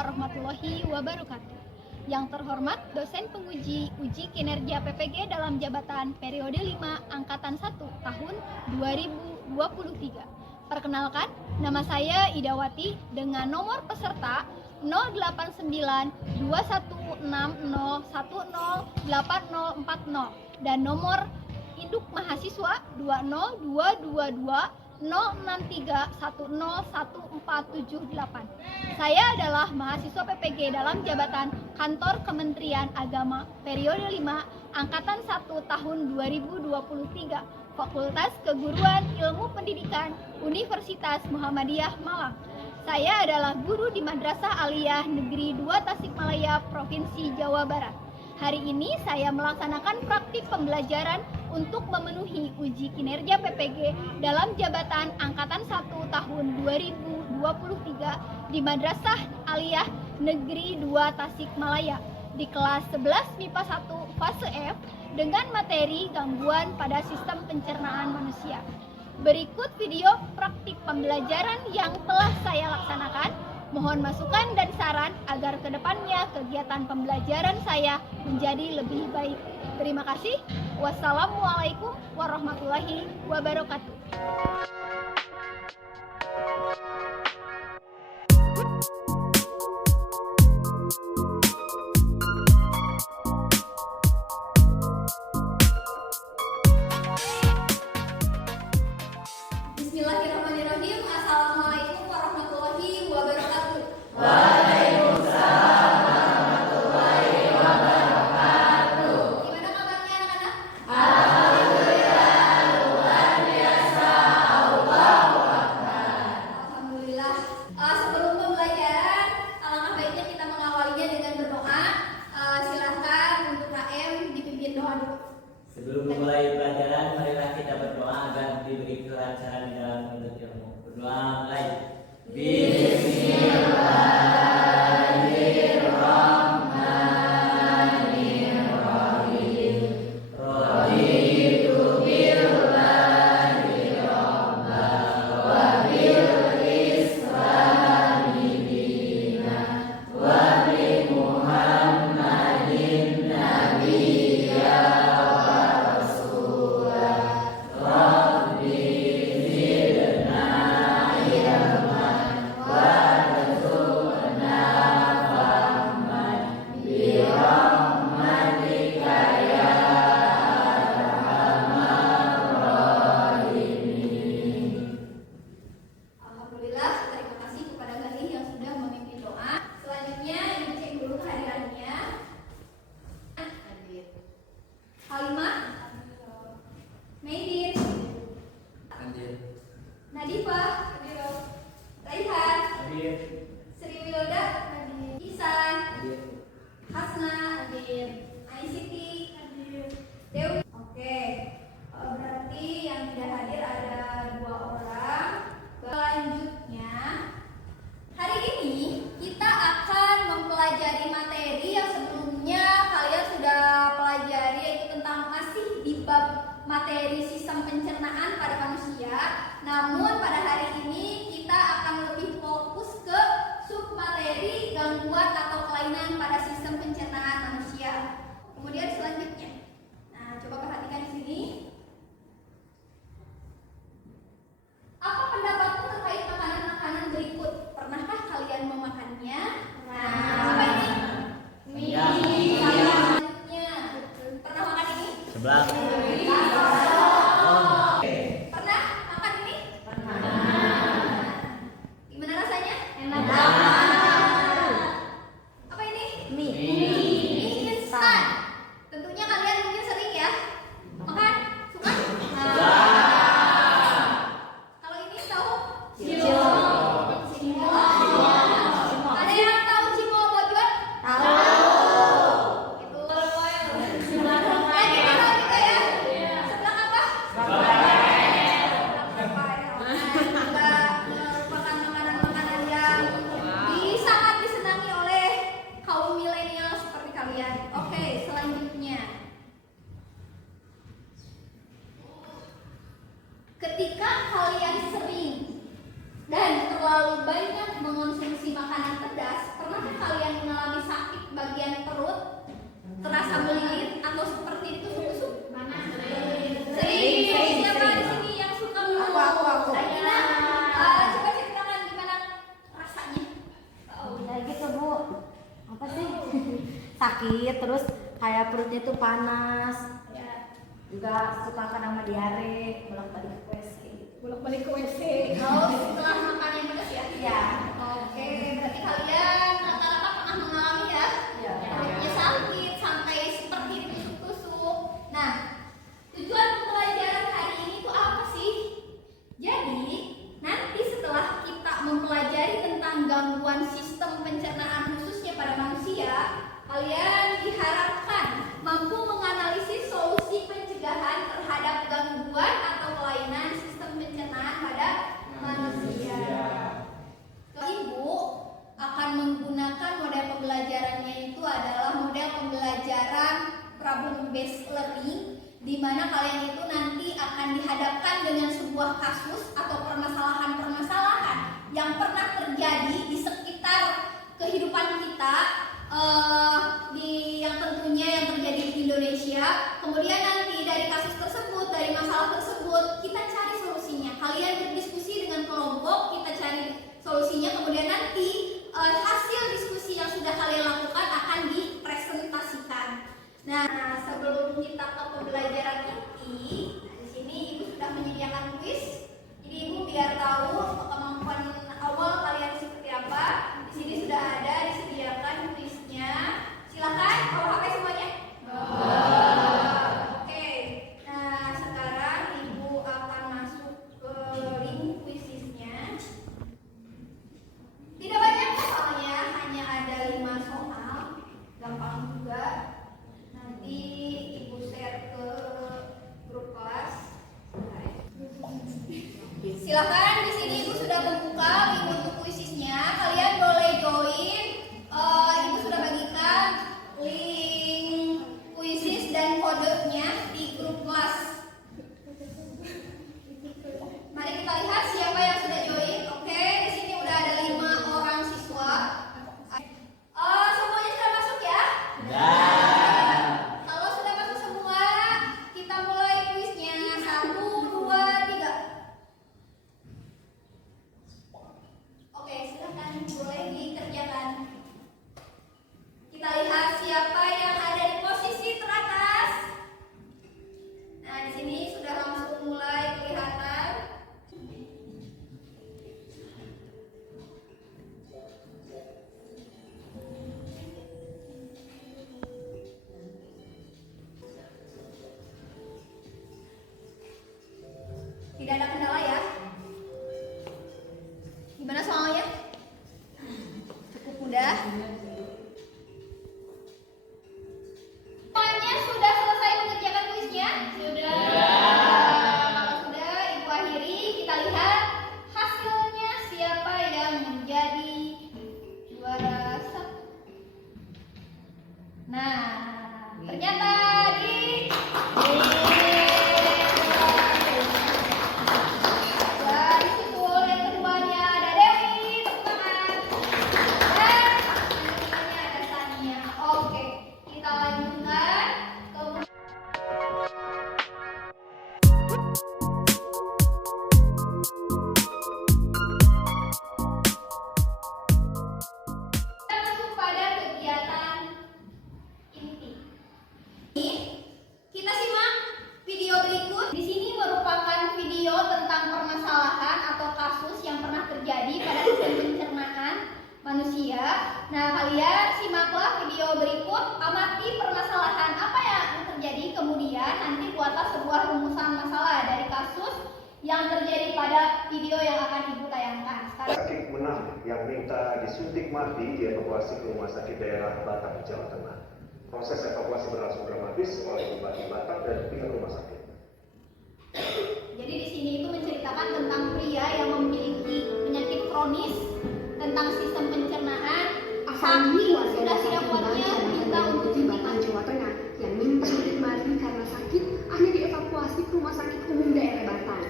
warahmatullahi wabarakatuh. Yang terhormat dosen penguji uji kinerja PPG dalam jabatan periode 5 angkatan 1 tahun 2023. Perkenalkan, nama saya Idawati dengan nomor peserta 0892160108040 dan nomor induk mahasiswa 2022063101478. Saya adalah mahasiswa PPG dalam jabatan Kantor Kementerian Agama periode 5 angkatan 1 tahun 2023, Fakultas Keguruan Ilmu Pendidikan Universitas Muhammadiyah Malang. Saya adalah guru di Madrasah Aliyah Negeri 2 Tasikmalaya, Provinsi Jawa Barat. Hari ini saya melaksanakan praktik pembelajaran untuk memenuhi uji kinerja PPG dalam jabatan Angkatan 1 tahun 2023 di Madrasah Aliyah Negeri 2 Tasikmalaya di kelas 11 MIPA 1 fase F dengan materi gangguan pada sistem pencernaan manusia. Berikut video praktik pembelajaran yang telah saya laksanakan. Mohon masukan dan saran agar kedepannya kegiatan pembelajaran saya menjadi lebih baik. Terima kasih. Wassalamualaikum warahmatullahi wabarakatuh. Bismillahirrahmanirrahim. Assalamualaikum warahmatullahi wabarakatuh. Waalaikumsalam warahmatullahi wabarakatuh. Gimana kabarnya anak-anak? Alhamdulillah, luar biasa, Allahu Akbar. Alhamdulillah. Sebelum pembelajaran, alangkah baiknya kita mengawalinya dengan berdoa. Silahkan untuk KM dipimpin doa dulu. Sebelum memulai pelajaran, marilah kita berdoa agar diberi kelancaran di dalam menuntut ilmu. Berdoa mulai. Bismillahirrahmanirrahim. Raditu billahi rabban wa bil islami dinan wa bi Muhammadin nabiyya wa rasulah. Rabbi zidna ilman warzuqna fahman birahmatika ya arhamar rahimin. Alhamdulillah, terima kasih kepada Galih yang sudah memimpin doa. Selanjutnya dicek dulu kehadirannya. Hadir. Halimah, Maidin, Hadir. Nadifa, Raihan, Hadir. Sri Wilda, Ihsan, Hadir. Hasna, hadir. Aisiti, hadir. Dewi. Oke, berarti yang tidak hadir ada 2 orang. Selanjutnya, hari ini kita akan mempelajari materi yang sebelumnya kalian sudah pelajari, yaitu tentang masih di bab materi sistem pencernaan pada manusia. Namun pada hari ini kita akan lebih fokus ke submateri gangguan atau kelainan pada sistem pencernaan manusia. Kemudian selanjutnya, nah coba perhatikan di sini. Apa pendapatmu terkait makanan-makanan berikut? Pernahkah kalian memakannya? Nah, apa ini? Mie. Ya. Selanjutnya, pernah makan ini? Sebelah. Pernah makan ini? Gimana rasanya? Enak. Apa ini? Mie. Mie instan. Tentunya kalian mungkin sering ya makan. Suka? Kalau ini tahu? Ada yang tahu cimo bojuan? Itu kita ya. Sebelah apa? Juga merupakan makanan-makanan yang sangat disenangi oleh kaum milenial seperti kalian. Oke, selanjutnya. Ketika kalian sering dan terlalu banyak mengonsumsi makanan pedas, pernahkah kalian mengalami sakit bagian perut, terasa melilit atau seperti tusuk-tusuk? Sering. Siapa di sini yang suka mengeluh? Aku. Coba ceritakan gimana rasanya. Ya gitu Bu, apa sih? Sakit terus kayak perutnya tuh panas, Ya, juga suka kadang diare, bolak-balik ke WC. bolak-balik ke WC. Kalau setelah makan yang pedas ya? Ya. Oke, berarti kalian rata-rata pernah mengalami ya? Ya. Perutnya sakit sampai seperti tusuk-tusuk. Nah, tujuan pembelajaran hari ini tuh apa sih? Jadi, nanti setelah kita mempelajari tentang gangguan sistem pencernaan khususnya pada manusia, kalian diharapkan mampu menganalisis solusi pencegahan terhadap gangguan atau kelainan sistem pencernaan pada manusia. Ibu akan menggunakan model pembelajarannya itu adalah model pembelajaran problem based learning, di mana kalian itu nanti akan dihadapkan dengan sebuah kasus atau permasalahan-permasalahan yang pernah terjadi di sekitar kehidupan kita, yang tentunya yang terjadi di Indonesia. Kemudian nanti dari kasus tersebut, dari masalah tersebut, kita cari solusinya. Kalian berdiskusi dengan kelompok, kita cari solusinya. Kemudian nanti hasil diskusi yang sudah kalian lakukan akan dipresentasikan. Nah, sebelum kita ke pembelajaran inti, di sini Ibu sudah menyediakan kuis. Jadi Ibu biar tahu kemampuan awal kalian seperti apa. Di sini sudah ada disediakan kuisnya. Silakan bawa HP semuanya. Oke. Nah, sekarang Ibu akan masuk ke link kuisisnya. Tidak banyak soalnya, hanya ada 5 soal. Gampang juga. Nanti Ibu share ke grup kelas. Silakan, di sini Ibu sudah membuka link untuk kuisisnya. Kalian boleh join. Ibu sudah bagikan link kuisis dan kodenya di grup kelas. Mari kita lihat siapa yang sudah join. Oke, di sini udah ada 5 orang siswa. Semuanya sudah masuk ya? Kalau sudah masuk semua, kita mulai kuisnya. 1, 2, 3. Oke, silakan boleh dikerjakan. Kita lihat siapa yang ada di posisi teratas. Nah, di sini sudah langsung mulai kelihatan. Tidak ada kendala ya? Gimana soalnya? Cukup mudah. Semuanya sudah selesai mengerjakan kuisnya? Sudah. Kalau sudah, Ibu akhiri. Kita lihat hasilnya siapa yang menjadi juara 1. Nah, ternyata disusul yang keduanya ada Dewi, tepuk tangan. Dan yang ketiganya ada Sania. Oke, kita lanjutkan. Kita masuk pada kegiatan inti. Kita simak video berikut. Di sini merupakan video tentang permasalahan atau kasus yang pernah terjadi pada sistem pencernaan manusia. Nah, kalian simaklah video berikut, amati permasalahan apa yang terjadi, kemudian nanti buatlah sebuah rumusan masalah dari kasus yang terjadi pada video yang akan Ibu tayangkan. Sakit menang yang minta disuntik mati dievakuasi ke rumah sakit daerah Batam, Jawa Tengah. Proses evakuasi berlangsung dramatis oleh Bupati Batam dan pihak rumah sakit. Jadi di sini itu menceritakan tentang pria yang memiliki penyakit kronis, tentang sistem pencernaan, saking sudah tidak kuatnya minta untuk di Batam, Jawa Tengah yang menjadi mati karena sakit akhirnya dievakuasi ke rumah sakit umum daerah Batam.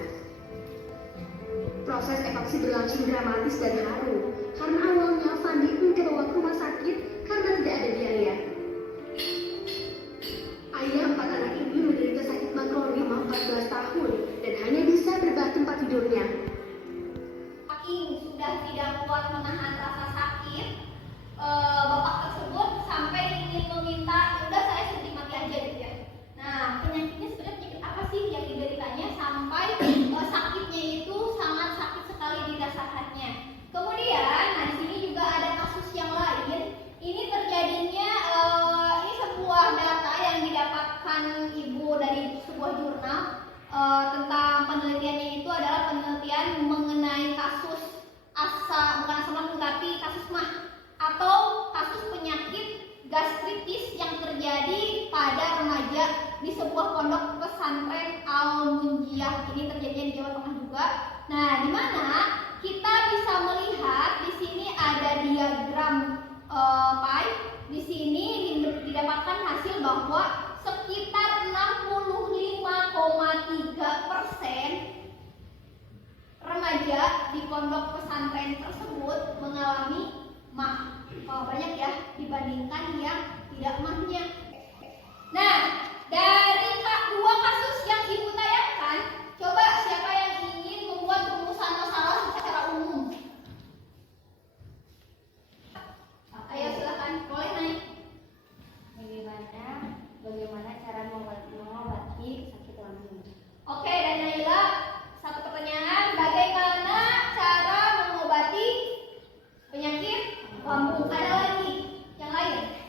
Proses evakuasi berlangsung dramatis dan haru karena awalnya Fandi dibawa ke rumah sakit Pondok Pesantren Al-Munjiah. Ini terjadinya di Jawa Tengah juga. Nah, di mana kita bisa melihat di sini ada diagram pie. Di sini didapatkan hasil bahwa sekitar 65,3% remaja di pondok pesantren tersebut mengalami mah. Banyak ya dibandingkan yang tidak mahnya. Nah, dari dua kasus yang ibu tayangkan, coba siapa yang ingin membuat rumusan masalah secara umum? Ayo silakan, boleh naik. Bagaimana cara mengobati sakit lambung? Oke, dan Naila, satu pertanyaan, bagaimana cara mengobati penyakit lambung? Ada lagi yang lain?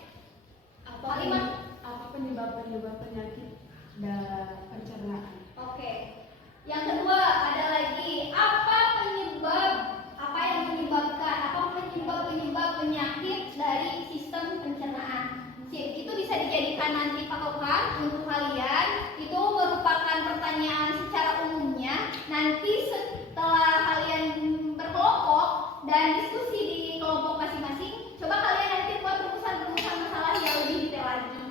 Kalimat? Apa penyebab penyakit pencernaan? Oke. Yang kedua ada lagi, apa yang menyebab penyakit dari sistem pencernaan? Itu bisa dijadikan nanti patokan untuk kalian. Itu merupakan pertanyaan secara umumnya. Nanti setelah kalian berkelompok dan diskusi di kelompok masing-masing, coba kalian nanti buat rumusan masalah yang lebih detail lagi.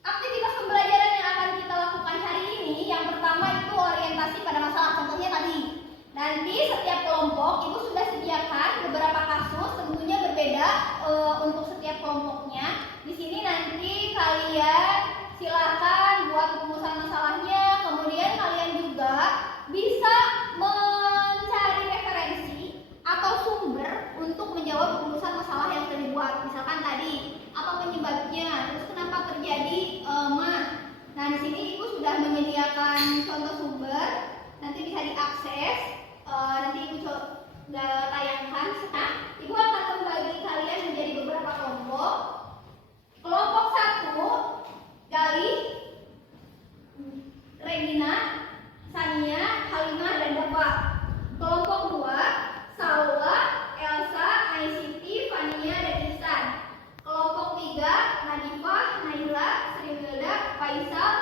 Aktivitas pembelajaran yang akan kita lakukan hari ini, yang pertama itu orientasi pada masalah, contohnya tadi. Nanti setiap kelompok ibu sudah sediakan beberapa kasus, tentunya berbeda untuk setiap kelompoknya. Di sini nanti kalian silakan buat rumusan masalahnya, kemudian kalian juga bisa mencari referensi atau sumber untuk menjawab rumusan masalah yang sudah dibuat. Misalkan tadi apa penyebabnya, terus kenapa terjadi mah. Nah, di sini ibu sudah menyediakan contoh sumber, nanti bisa diakses. Nanti ibu coba tayangkan. Nah, ibu akan membagi kalian menjadi beberapa kelompok. Kelompok 1, Gali, Regina, Sania, Halimah, dan Bapak. Kelompok 2, Salwa, Elsa, Naisiti, Fania, dan Ihsan. Kelompok 3, Nadifah, Naila, Sri Wilda, Faisal,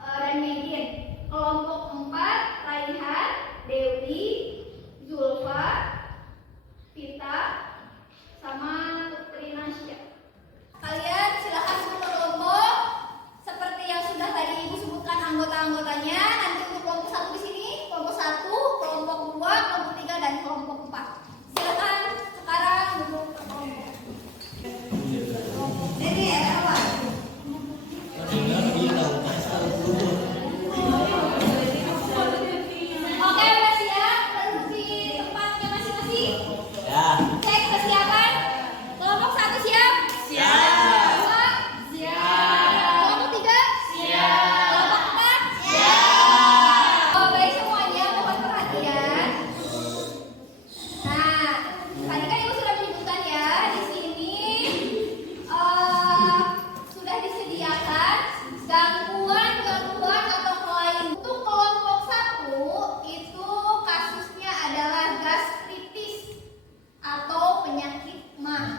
dan Medin. Kelompok 4, Raihan, Dewi, Zulfa, Vita, sama Putri Nasya. Kalian silakan masuk ke kelompok seperti yang sudah tadi ibu sebutkan anggota-anggotanya. Nanti untuk kelompok 1 di sini, kelompok 1, kelompok 2, kelompok 3, dan kelompok 4. Silakan sekarang duduk ke kelompok. Ini ya, apa? Oke, udah siap? Duduk di tempatnya masing-masing. Ya. Cek kesiapan. Kelompok 1 siap? Siap.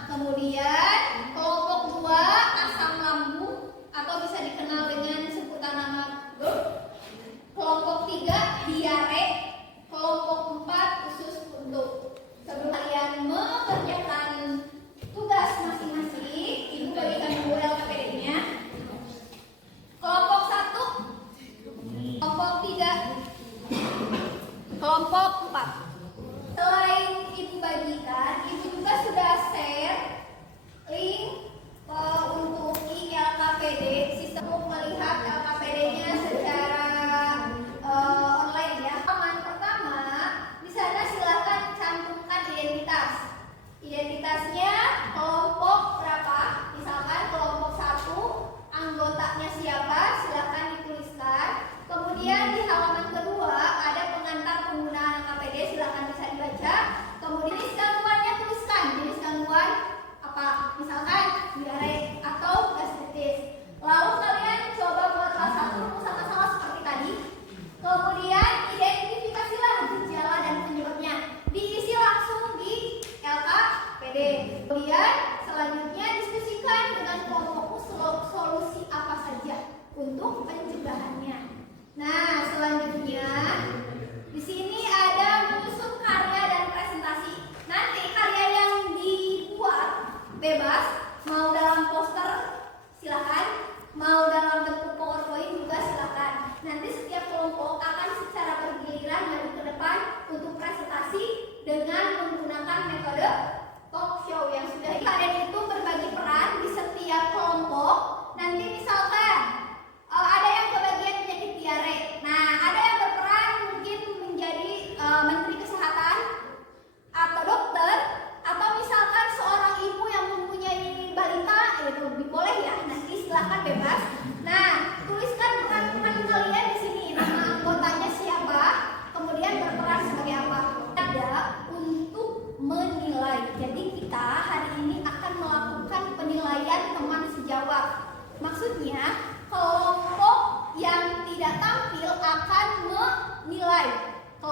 Kemudian kelompok 2 asam lambung atau bisa dikenal dengan sebutan nama GERD. Kelompok 3 diare. Kelompok 4 usus buntu. Sebelum kalian mengerjakan tugas masing-masing, ibu bagikan dulu LKPD-nya. Kelompok 1, kelompok 3, kelompok 4. Selain ibu bagikan, ibu juga sudah share link untuk LKPD, sistem untuk melihat LKPD-nya secara online ya. Pertama, di sana silakan cantumkan identitas. Identitasnya kelompok berapa? Misalkan kelompok 1, anggotanya siapa? Silakan dituliskan. Kemudian di halaman kedua ada pengantar penggunaan LKPD, silakan bisa dibaca. Kemudian jenis gangguannya tuliskan, jenis gangguan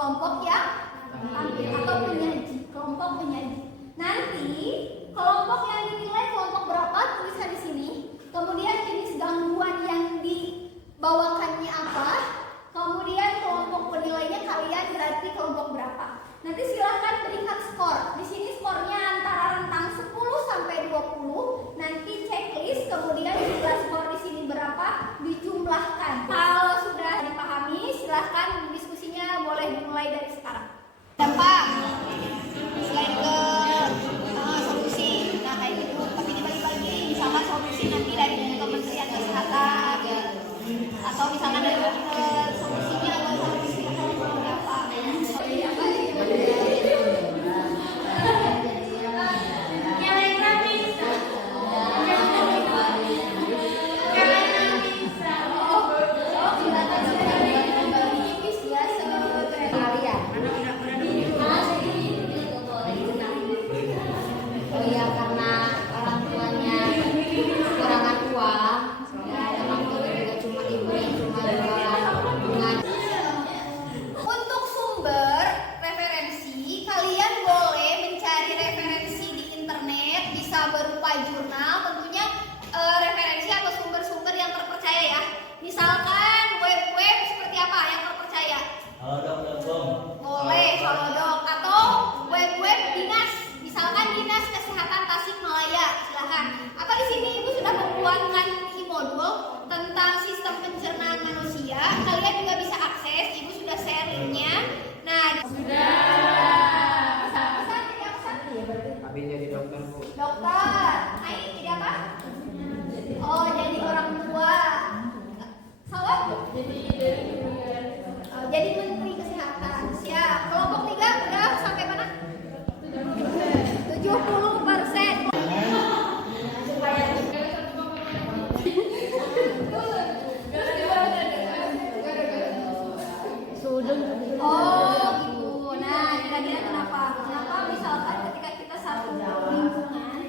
kelompok yang tampil atau penyaji, kelompok penyaji. Nanti kelompok yang dinilai kelompok berapa tulisan di sini. Kemudian jenis gangguan yang dibawakannya apa. Kemudian kelompok penilainya kalian berarti kelompok berapa. Nanti silahkan berikan skor. Di sini skornya antara rentang 10 sampai 20. Nanti checklist, kemudian jumlah skor di sini berapa dijumlahkan. Kalau sudah dipahami, silahkan diskusinya boleh dimulai dari sekarang. Dampak selain ke solusi, nah kayak gitu. Tapi dibagi-bagi, misalkan solusi nanti dari Kementerian Kesehatan, atau misalkan dari dokter, solusinya atau solusi apa? Oh iya, karena orang tuanya kekurangan uang, ya orang tua juga cuma ibu yang cuma jualan. Untuk sumber referensi, kalian boleh mencari referensi di internet, bisa berupa jurnal, tentunya referensi atau sumber-sumber yang terpercaya ya. Misalkan web-web seperti apa yang terpercaya? Halodoc.com. Boleh Halodoc, atau web-web dinas, misalkan Dinas Kesehatan Tasikmalaya, silakan. Atau di sini Ibu sudah membuatkan e-modul tentang sistem pencernaan manusia, kalian juga bisa akses, Ibu sudah share linknya. Nah, sudah. Bisa jadi apa? Abi jadi dokter, Bu. Dokter. Nah, ini jadi apa? Oh, jadi orang tua. Sawat? Jadi Menteri Kesehatan. Siap. Kelompok 3 udah sampai mana? 70%. Oh gitu. Nah, kira-kira kenapa? Kenapa misalkan ketika kita satu lingkungan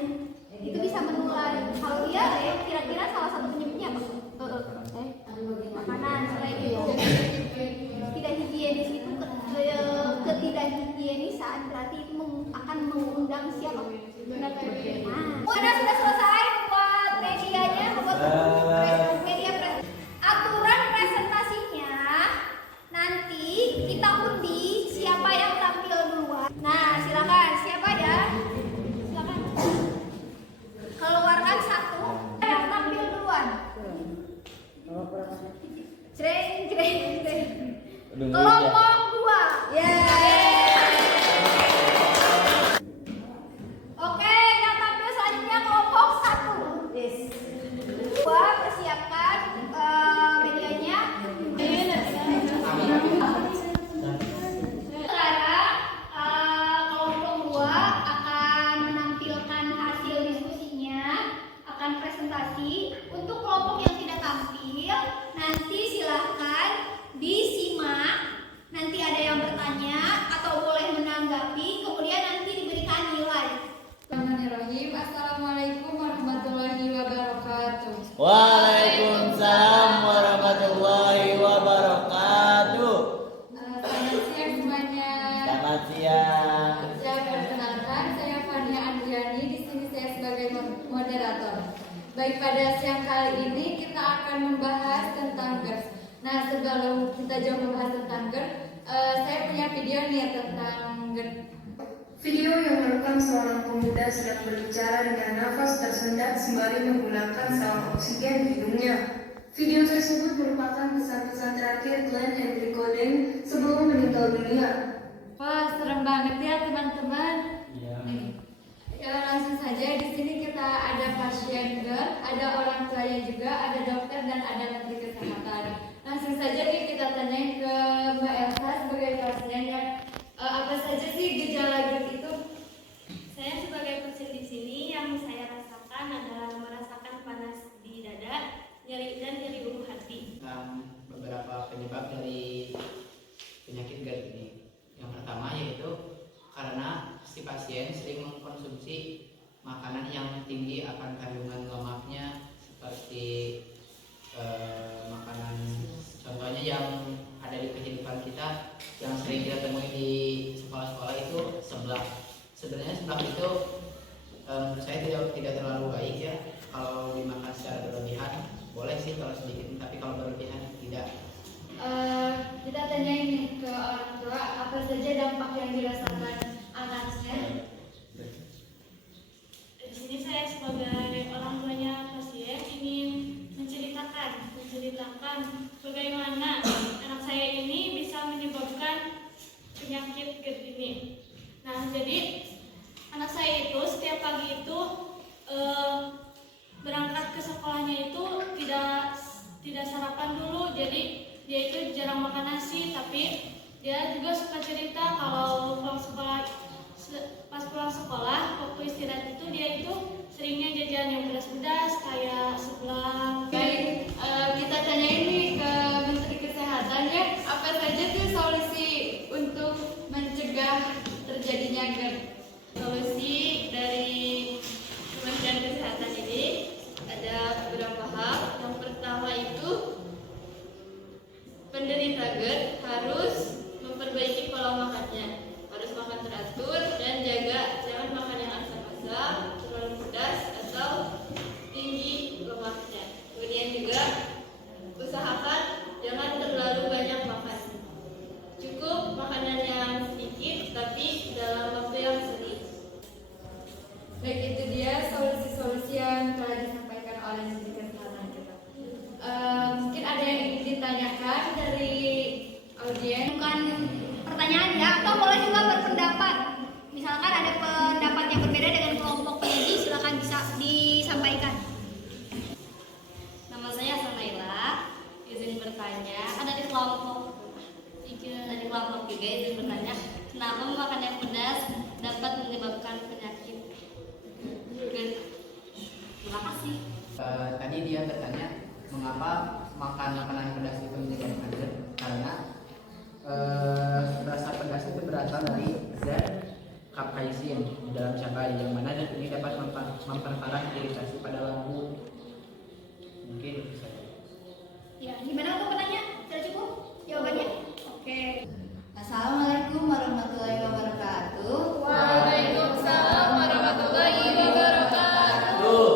itu bisa menular? Kalau dia kira-kira salah satu penyebabnya apa? Makanan selain itu. Tidak higienis itu ketidakhigienisan berarti itu akan mengundang siapa? Nah, sudah selesai buat medianya, buat media aturan presentasinya. Nanti kita undi siapa yang tampil duluan. Nah, silakan siapa ya? Silakan. Keluarkan satu yang tampil duluan. Jreng. Kelompok 2. Oke, yang tampil selanjutnya kelompok 1. Dua, persiapkan medianya. Sekarang kelompok 2 akan menampilkan hasil diskusinya, akan presentasi. Untuk kelompok yang tidak tampil, nanti silahkan disimak. Nanti ada yang bertanya atau boleh menanggapi, kemudian nanti diberikan nilai. Bismillahirrahmanirrahim. Assalamualaikum warahmatullahi wabarakatuh. Waalaikumsalam warahmatullahi wabarakatuh. Selamat siang semuanya. Selamat siang. Saya perkenalkan, saya Fania Andriani. Di sini saya sebagai moderator. Baik, pada siang kali ini kita akan membahas tentang GERS. Nah, sebelum kita jauh membahas tentang GERS, saya punya video nih tentang GERS. Video yang merekam seorang pemuda sedang berbicara dengan nafas tersendat sembari menggunakan saluran oksigen di hidungnya. Video tersebut merupakan pesan-pesan terakhir Glenn Enrico Deng sebelum meninggal dunia. Wah, serem banget ya teman-teman. Iya. Ya, langsung saja di sini kita ada pasien GERS, ada orang tuanya juga, ada dokter dan ada menteri kesehatan. Langsung saja nih kita tanyain ke Mbak Elsa sebagai pasiennya. Apa saja sih gejala GERS itu? Saya sebagai pasien di sini yang saya rasakan adalah merasakan panas di dada, nyeri dan nyeri ulu hati. Tentang beberapa penyebab dari penyakit GERD ini. Yang pertama yaitu karena si pasien sering mengkonsumsi makanan yang tinggi akan kandungan lemaknya, seperti makanan contohnya yang ada di kehidupan kita yang sering sering kita temui di sekolah-sekolah itu seblak. Sebenarnya seblak itu menurut saya tidak terlalu baik ya. Kalau dimakan secara berlebihan boleh sih kalau sedikit, tapi kalau berlebihan tidak. Kita tanyain nih ke orang tua apa saja dampak yang dirasakan anaknya. Di sini saya sebagai orang tuanya pasien ingin menceritakan bagaimana anak saya ini bisa menyebabkan penyakit GERD ini. Nah, jadi anak saya itu setiap pagi itu berangkat ke sekolahnya itu tidak sarapan dulu, jadi dia itu jarang makan nasi, tapi dia juga suka cerita kalau pas pulang sekolah waktu istirahat itu dia itu seringnya jajan yang pedas-pedas kayak seblak. Baik, kita tanya ini ke Menteri Kesehatan ya, apa saja tuh solusi untuk mencegah terjadinya GERD? Solusi dari Kementerian Kesehatan ini ada beberapa hal. Yang pertama itu penderita GERD harus memperbaiki pola makannya, harus makan teratur dan jangan makan yang asam-asam, terlalu pedas atau tinggi lemaknya. Kemudian juga usahakan jangan terlalu banyak makan, cukup makanan yang sedikit tapi dalam waktu yang sering. Baik, itu dia solusi-solusi yang telah disampaikan oleh Menteri Kesehatan kita. Mungkin ada yang ingin ditanyakan dari audiens? Bukan pertanyaan ya, atau boleh juga berpendapat. Misalkan ada pendapat yang berbeda dengan kelompok penyaji, silakan bisa disampaikan. Nama saya Sanaila, izin bertanya. Ada di kelompok juga izin bertanya, kenapa makan yang pedas dapat menyebabkan penyakit GERD? Terima kasih. Tadi dia bertanya mengapa makan makanan pedas itu menyebabkan GERD, karena rasa pedas itu berasal dari zat kapsaisin di dalam cabai, yang mana zat ini dapat memperparah iritasi pada lambung. Mungkin itu saja. Ya, gimana untuk penanya? Sudah cukup jawabannya? Oke. Assalamualaikum warahmatullahi wabarakatuh. Waalaikumsalam warahmatullahi wabarakatuh.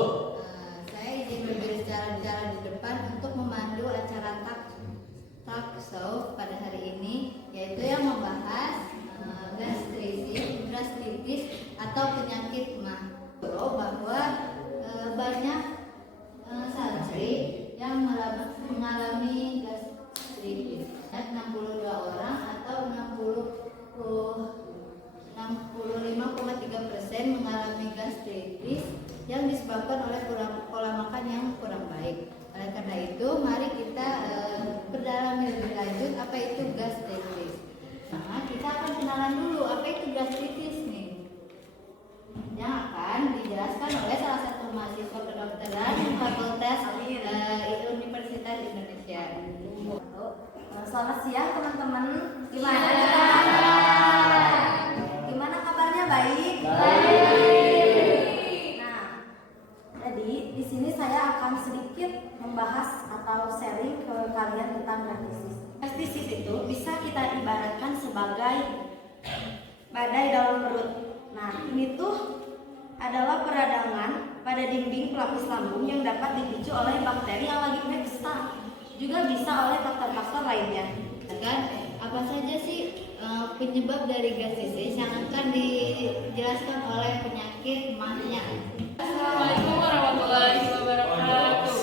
Saya izin berbicara di depan untuk memandu acara talk show pada hari ini, yaitu yang membahas gastritis atau penyakit mah. Bahwa banyak santri yang mengalami gastritis, 62 orang atau 65,3% mengalami gastritis yang disebabkan oleh pola makan yang kurang baik. Oleh karena itu, mari kita berdalami lebih lanjut apa itu gastritis. Nah, kita akan kenalan dulu apa itu gastritis nih, yang akan dijelaskan oleh salah satu mahasiswa kedokteran Fakultas Universitas Indonesia. Selamat siang teman-teman. Gimana kabarnya? Baik. Nah, jadi di sini saya akan sedikit membahas atau sharing ke kalian tentang gastritis. Gastritis itu bisa kita ibaratkan sebagai badai dalam perut. Nah, ini tuh adalah peradangan pada dinding pelapis lambung yang dapat dipicu oleh bakteri yang lagi pesta. Juga bisa oleh faktor-faktor lainnya. Kan apa saja sih penyebab dari gastritis yang akan dijelaskan oleh penyakit mahnya? Assalamualaikum warahmatullahi wabarakatuh.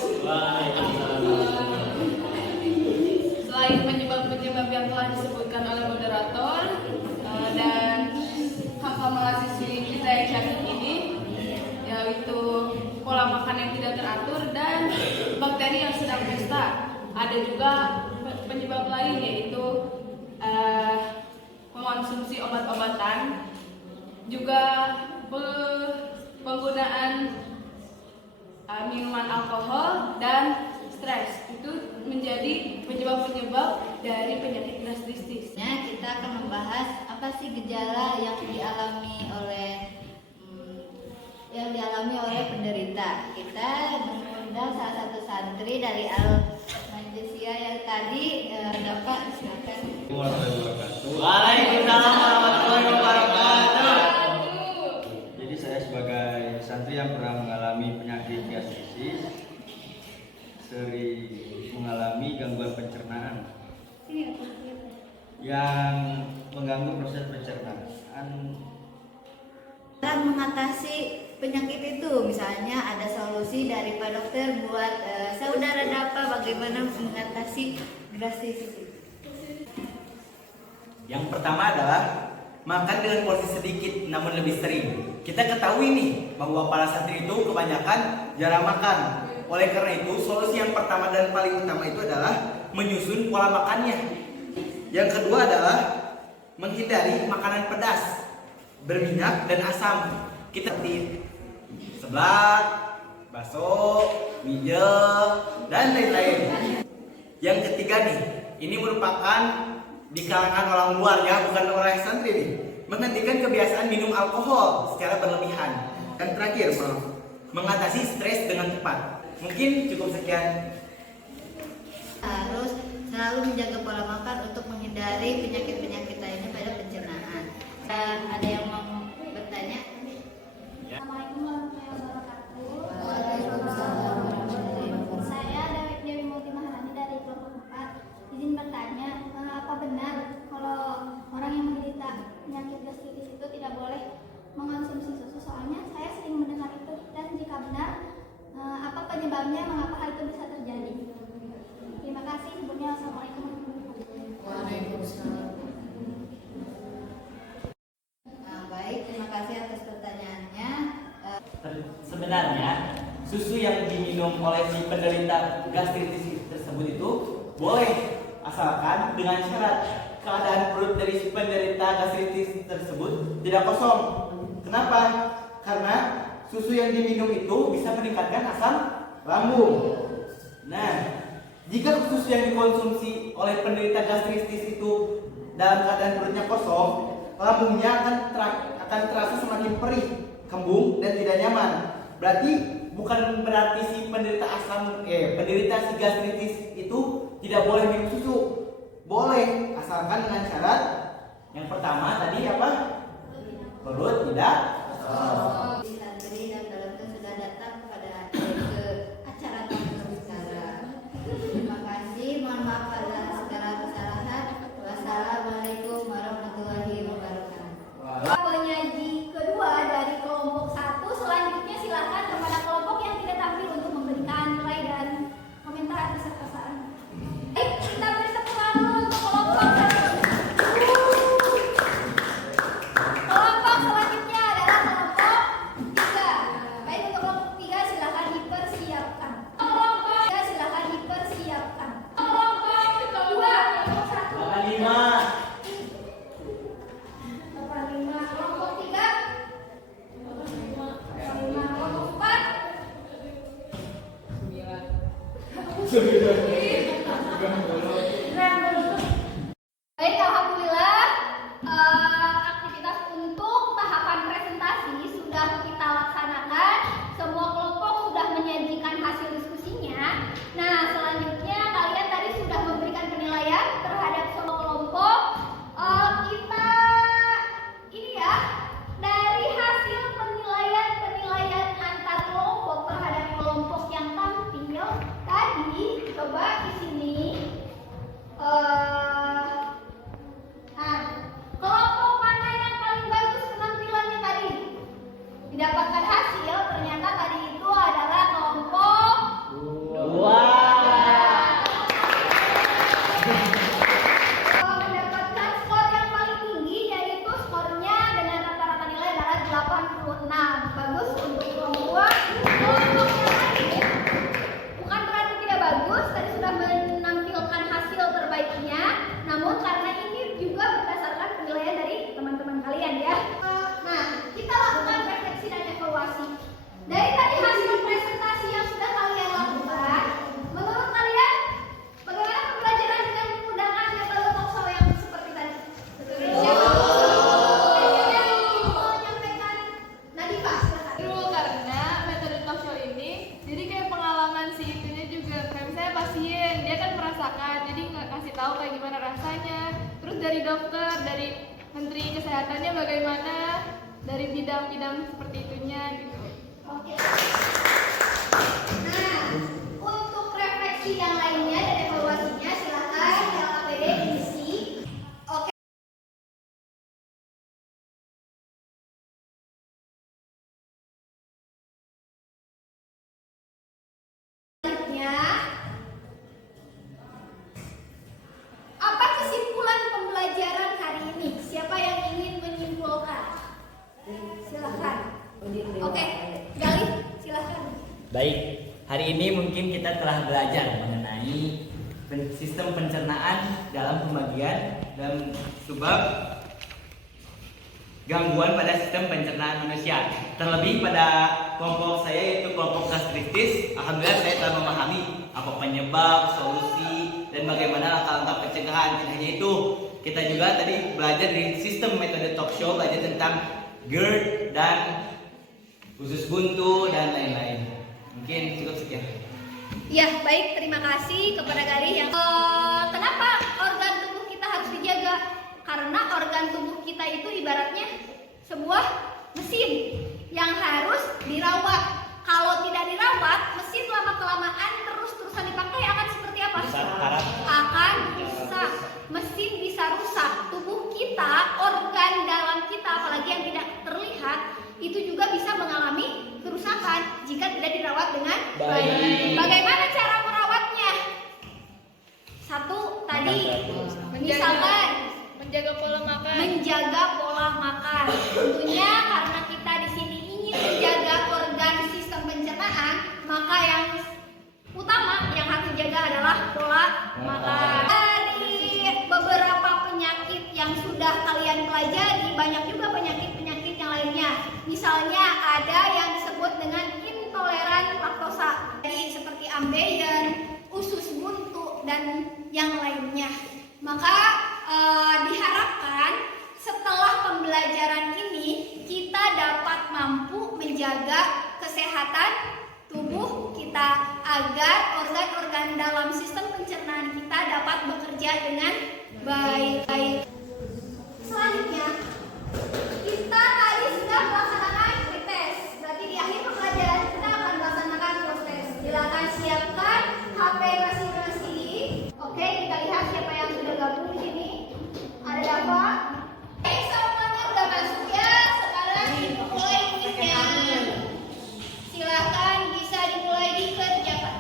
Selain penyebab-penyebab yang telah disebutkan oleh moderator dan mahasiswi kita yang cantik ini, yaitu pola makan yang tidak teratur dan bakteri yang sedang pesta. Ada juga penyebab lain, yaitu mengonsumsi obat-obatan, juga penggunaan minuman alkohol dan stres. Itu menjadi penyebab-penyebab dari penyakit gastritis. Kita akan membahas apa sih gejala yang dialami oleh penderita. Kita mengundang salah satu santri dari Al-Majesia yang tadi dapat silakan. Waalaikumsalam. yang mengganggu proses pencernaan. Cara mengatasi penyakit itu, misalnya ada solusi dari Pak Dokter buat saudara Dapa bagaimana mengatasi gastritis. Yang pertama adalah makan dengan porsi sedikit namun lebih sering. Kita ketahui nih bahwa para santri itu kebanyakan jarang makan. Oleh karena itu, solusi yang pertama dan paling utama itu adalah menyusun pola makannya. Yang kedua adalah menghindari makanan pedas, berminyak dan asam. Kita seperti seblak, bakso, mie, dan lain-lain. Yang ketiga nih, ini merupakan di kalangan orang luar ya, bukan orang santri nih. Menghentikan kebiasaan minum alkohol secara berlebihan. Dan terakhir, mengatasi stres dengan tepat. Mungkin cukup sekian. Harus selalu menjaga pola makan untuk menghindari penyakit-penyakit lainnya pada pencernaan. Dan ada yang mau bertanya? Assalamualaikum warahmatullahi wabarakatuh. Waalaikumsalam warahmatullahi wabarakatuh. Saya Dewi Multi Maharani dari kelompok 4. Izin bertanya, apa benar kalau orang yang menderita penyakit gastritis itu tidak boleh mengonsumsi susu? Soalnya saya sering mendengar itu, dan jika benar, apa penyebabnya, mengapa hal itu bisa terjadi? Terima kasih. Sebelumnya, Assalamualaikum warahmatullahi wabarakatuh. Waalaikumsalam. Baik, terima kasih atas pertanyaannya. Sebenarnya susu yang diminum oleh si penderita gastritis tersebut itu boleh, asalkan dengan syarat keadaan perut dari si penderita gastritis tersebut tidak kosong. Kenapa? Karena susu yang diminum itu bisa meningkatkan asam lambung. Nah, jika susu yang dikonsumsi oleh penderita gastritis itu dalam keadaan perutnya kosong, lambungnya akan terasa semakin perih, kembung, dan tidak nyaman. Berarti bukan berarti si penderita si gastritis itu tidak boleh minum susu. Boleh, asalkan dengan syarat yang pertama tadi apa? Perut tidak kosong. Santri dan dokter sudah datang ke acara tamu sekarang. Terima kasih, mohon maaf atas segala kesalahan. Wassalamualaikum warahmatullahi wabarakatuh. Penyaji kedua dari kelompok 1, selanjutnya silakan kepada kelompok yang tidak tampil untuk memberikan nilai dan komentar atas kesan. Baik, kita beri tepuk tangan dulu untuk kelompok 1. Kelompok selanjutnya adalah kelompok 3. Baik, untuk kelompok 3 silakan dipersiapkan. Kelompok 3 silakan dipersiapkan. Kelompok 2, kelompok 1. 5. Kelompok 3, kelompok 4, Baik, alhamdulillah aktivitas untuk tahapan presentasi sudah kita laksanakan. Semua kelompok sudah menyajikan hasil diskusinya. Nah, selanjutnya kalian tadi sudah memberikan penilaian terhadap semua kelompok. Kita ini ya, dari hasil penilaian antar kelompok terhadap kelompok yang tampil tadi, coba di sini kelompok mana yang paling bagus penampilannya tadi? Didapatkan hasil, ternyata tadi itu adalah kelompok 2. Mendapatkan skor yang paling tinggi, yaitu skornya dengan rata-rata nilai adalah 86. Bagus untuk kelompok 2. Kelompok yang lain bukan berarti tidak bagus, tadi sudah menampilkan hasil terbaiknya. Namun karena ini juga berdasarkan penilaian dari teman-teman kalian ya. Nah, kita lakukan refleksi dan evaluasi. Dari tadi hasil presentasi yang sudah kalian lakukan, menurut kalian bagaimana pembelajaran dengan menggunakan metode talkshow yang seperti tadi? Siapa yang mau menyampaikan? Nadifa, silakan. Seru karena metode talkshow ini jadi kayak pengalaman si itunya juga. Kayak misalnya pasien, dia kan merasakan, jadi nggak kasih tahu kayak gimana rasanya. Terus dari dokter, dari menteri kesehatannya bagaimana, dari bidang-bidang seperti itunya gitu. Oke. Nah, untuk refleksi yang lainnya dan evaluasinya silakan LKPD diisi. Oke, Baik, hari ini mungkin kita telah belajar mengenai sistem pencernaan dalam pembagian dan sebab gangguan pada sistem pencernaan manusia. Terlebih pada kelompok saya yaitu kelompok gastritis, alhamdulillah saya telah memahami apa penyebab, solusi, dan bagaimana langkah-langkah pencegahan. Tidak hanya itu, kita juga tadi belajar di sistem metode talk show, belajar tentang GERD dan usus buntu dan lain-lain. Mungkin cukup sekian. Ya, baik, terima kasih kepada Galih yang kenapa organ tubuh kita harus dijaga? Karena organ tubuh kita itu ibaratnya sebuah mesin yang harus dirawat. Kalau tidak dirawat, mesin lama-kelamaan terus-terusan dipakai akan seperti apa? Akan rusak. Mesin bisa rusak. Tubuh kita, organ dalam kita, apalagi yang tidak terlihat, itu juga bisa mengalami kerusakan jika tidak dirawat dengan baik. Bagaimana cara merawatnya? Satu tadi, misalkan menjaga pola makan. Menjaga pola makan. Tentunya karena kita di sini ingin menjaga organ sistem pencernaan, maka yang utama yang harus dijaga adalah pola makan. Dari beberapa penyakit yang sudah kalian pelajari, banyak juga penyakit-penyakit yang lainnya. Misalnya ada yang disebut dengan intoleran laktosa, jadi seperti ambeien, usus buntu, dan yang lainnya. Maka diharapkan setelah pembelajaran ini kita dapat mampu menjaga kesehatan tubuh kita agar organ-organ dalam sistem pencernaan kita dapat bekerja dengan baik. Selanjutnya kita tadi sudah melaksanakan pretest. Berarti di akhir pembelajaran kita akan melaksanakan proses. Silakan siapkan HP masing-masing. Oke, kita lihat siapa yang sudah gabung di sini. Ada Dava. Semuanya udah masuk ya. Sekarang dimulai kuisnya. Silakan bisa dimulai dikerjakan.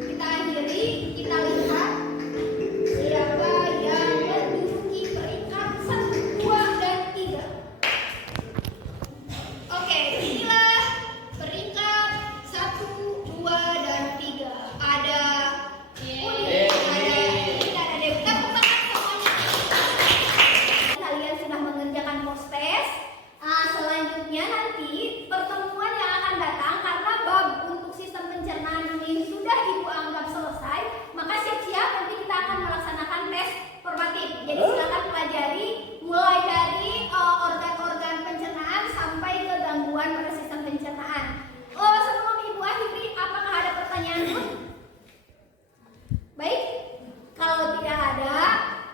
Kita akhiri, kita lihat siapa yang menduduki peringkat 1, 2, dan 3. Oke, inilah peringkat 1, 2, dan 3. Ada Uli, ada Dewi. Tepuk tangan semuanya. Kalian sudah mengerjakan post-test. Selanjutnya nanti pertemuan yang akan datang karena bab untuk sistem pencernaan ini sudah Ibu anggap selesai, maka siap-siap nanti kita akan melaksanakan tes formatif. Jadi silakan pelajari mulai dari organ-organ pencernaan sampai ke gangguan pada sistem pencernaan. Sebelum Ibu akhiri, apakah ada pertanyaan? Baik, kalau tidak ada,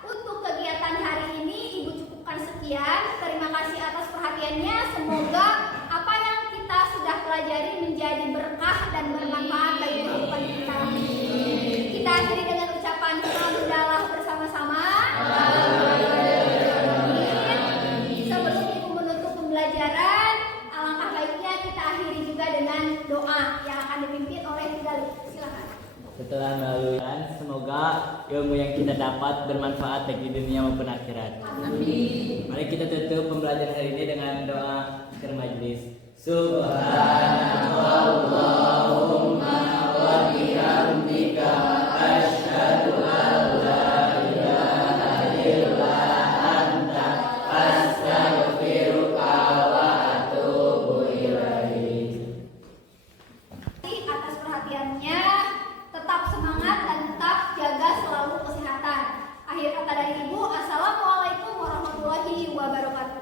untuk kegiatan hari ini Ibu cukupkan sekian. Terima kasih atas perhatiannya. Semoga apa yang kita sudah pelajari menjadi berkah dan bermanfaat bagi kehidupan kita. Kita akhiri dengan ucapan alhamdulillah bersama-sama. Sebelum Ibu menutup pembelajaran, alangkah baiknya kita akhiri juga dengan doa yang akan dipimpin oleh Galih. Silakan. Setelah melalui, semoga ilmu yang kita dapat bermanfaat bagi dunia maupun akhirat. Amin. Mari kita tutup pembelajaran hari ini dengan doa akhir majelis. Subhanallahumma wa bihamdika asyhadu an la ilaha illa anta astaghfiruka wa atubu ilaik. Atas perhatiannya, tetap semangat dan tetap jaga selalu kesehatan. Akhir kata dari Ibu, assalamualaikum warahmatullahi wabarakatuh.